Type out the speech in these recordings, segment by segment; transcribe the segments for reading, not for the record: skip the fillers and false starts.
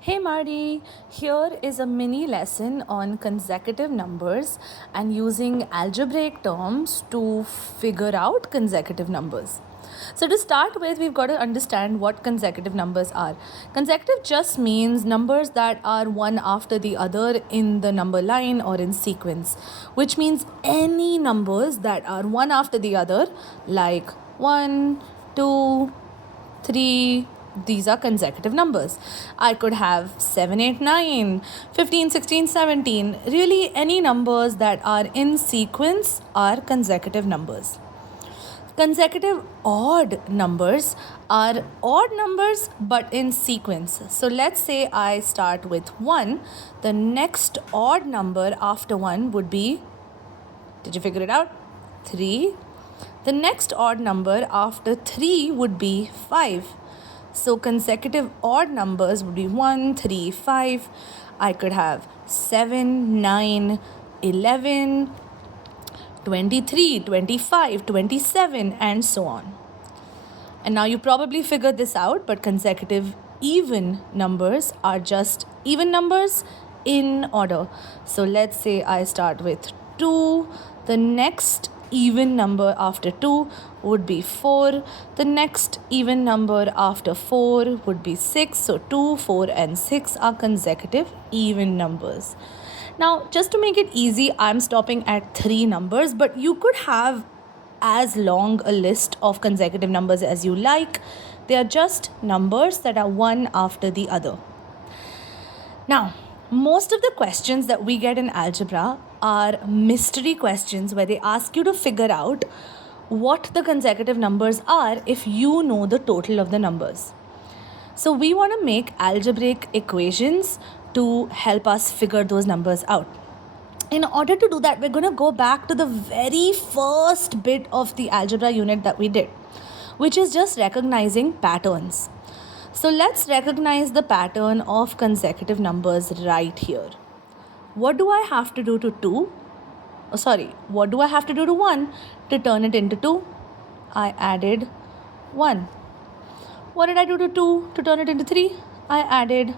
Hey Marty, here is a mini lesson on consecutive numbers and using algebraic terms to figure out consecutive numbers. So to start with, we've got to understand what consecutive numbers are. Consecutive just means numbers that are one after the other in the number line or in sequence, which means any numbers that are one after the other, like 1, 2, 3, these are consecutive numbers. I could have 7, 8, 9, 15, 16, 17. Really, any numbers that are in sequence are consecutive numbers. Consecutive odd numbers are odd numbers but in sequence. So let's say I start with 1. The next odd number after 1 would be, did you figure it out? 3. The next odd number after 3 would be 5. So consecutive odd numbers would be 1, 3, 5. I could have 7, 9, 11, 23, 25, 27, and so on. And now you probably figured this out, but consecutive even numbers are just even numbers in order. So let's say I start with 2. The next even number after 2 would be 4. The next even number after 4 would be 6. So 2, 4, and 6 are consecutive even numbers. Now, just to make it easy, I'm stopping at 3 numbers, but you could have as long a list of consecutive numbers as you like. They are just numbers that are one after the other. Now, most of the questions that we get in algebra are mystery questions where they ask you to figure out what the consecutive numbers are if you know the total of the numbers. So we want to make algebraic equations to help us figure those numbers out. In order to do that, we're going to go back to the very first bit of the algebra unit that we did, which is just recognizing patterns. So let's recognize the pattern of consecutive numbers right here. What do I have to do to 2? What do I have to do to 1 to turn it into 2? I added 1. What did I do to 2 to turn it into 3? I added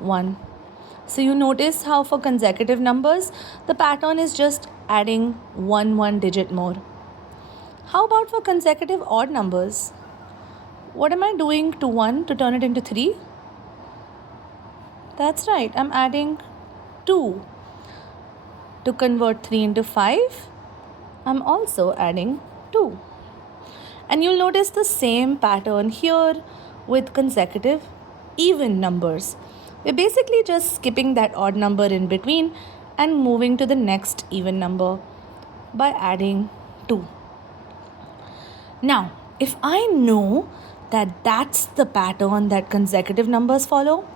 1. So you notice how for consecutive numbers, the pattern is just adding one digit more. How about for consecutive odd numbers? What am I doing to 1 to turn it into 3? That's right, I'm adding 2. To convert 3 into 5, I'm also adding 2. And you'll notice the same pattern here with consecutive even numbers. We're basically just skipping that odd number in between and moving to the next even number by adding 2. Now, if I know that that's the pattern that consecutive numbers follow,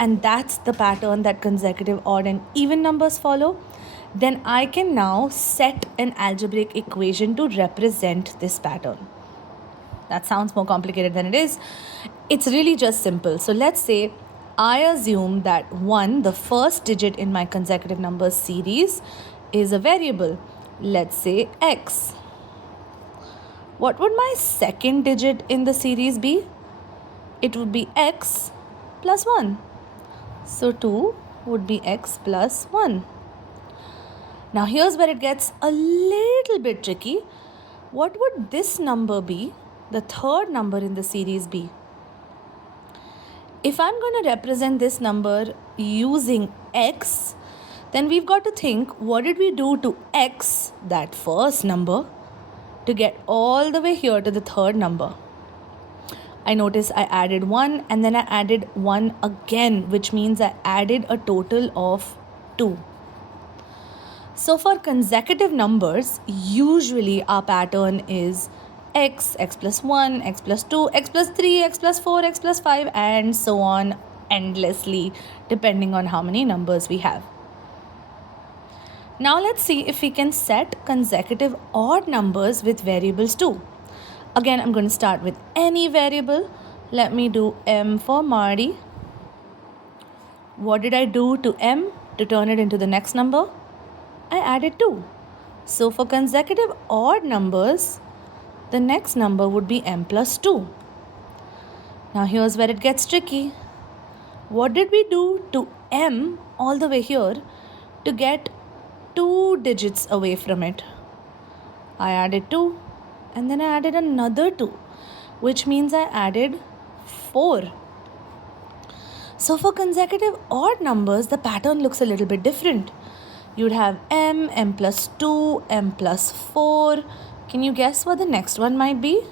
and that's the pattern that consecutive odd and even numbers follow, then I can now set an algebraic equation to represent this pattern. That sounds more complicated than it is. It's really just simple. So let's say I assume that 1, the first digit in my consecutive numbers series, is a variable. Let's say x. What would my second digit in the series be? It would be x plus 1. So 2 would be x plus 1. Now here's where it gets a little bit tricky. What would this number be, the third number in the series, be? If I'm going to represent this number using x, then we've got to think, what did we do to x, that first number, to get all the way here to the third number? I notice I added 1 and then I added 1 again, which means I added a total of 2. So for consecutive numbers, usually our pattern is x, x plus 1, x plus 2, x plus 3, x plus 4, x plus 5, and so on endlessly, depending on how many numbers we have. Now let's see if we can set consecutive odd numbers with variables too. Again, I'm going to start with any variable. Let me do m for Marty. What did I do to m to turn it into the next number? I added 2. So for consecutive odd numbers, the next number would be m plus 2. Now here's where it gets tricky. What did we do to m all the way here to get 2 digits away from it? I added 2 and then I added another 2, which means I added 4. So for consecutive odd numbers, the pattern looks a little bit different. You'd have m plus 2, m plus 4. Can you guess what the next one might be?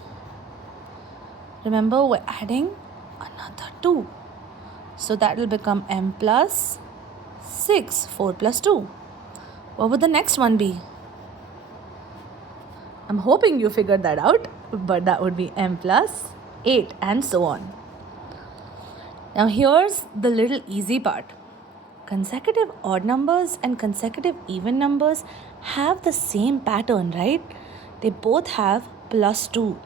Remember, we're adding another 2. So that will become m plus 6, 4 plus 2. What would the next one be? I'm hoping you figured that out, but that would be m plus 8 and so on. Now here's the little easy part. Consecutive odd numbers and consecutive even numbers have the same pattern, right? They both have plus 2,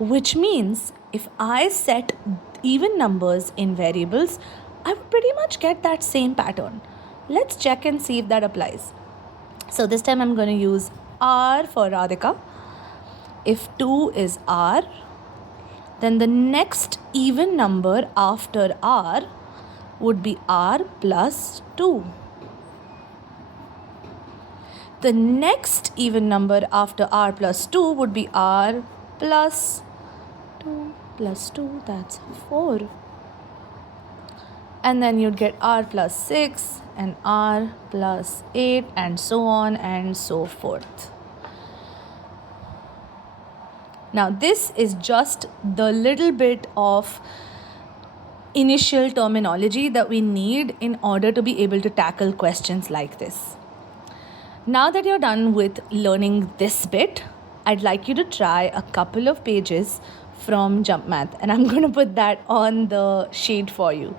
which means if I set even numbers in variables, I would pretty much get that same pattern. Let's check and see if that applies. So this time I'm going to use R for Radhika. If 2 is R, then the next even number after R would be R plus 2. The next even number after R plus 2 would be R plus 2, that's 4. And then you'd get R plus 6 and R plus 8 and so on and so forth. Now this is just the little bit of initial terminology that we need in order to be able to tackle questions like this. Now that you're done with learning this bit, I'd like you to try a couple of pages from Jump Math, and I'm going to put that on the sheet for you.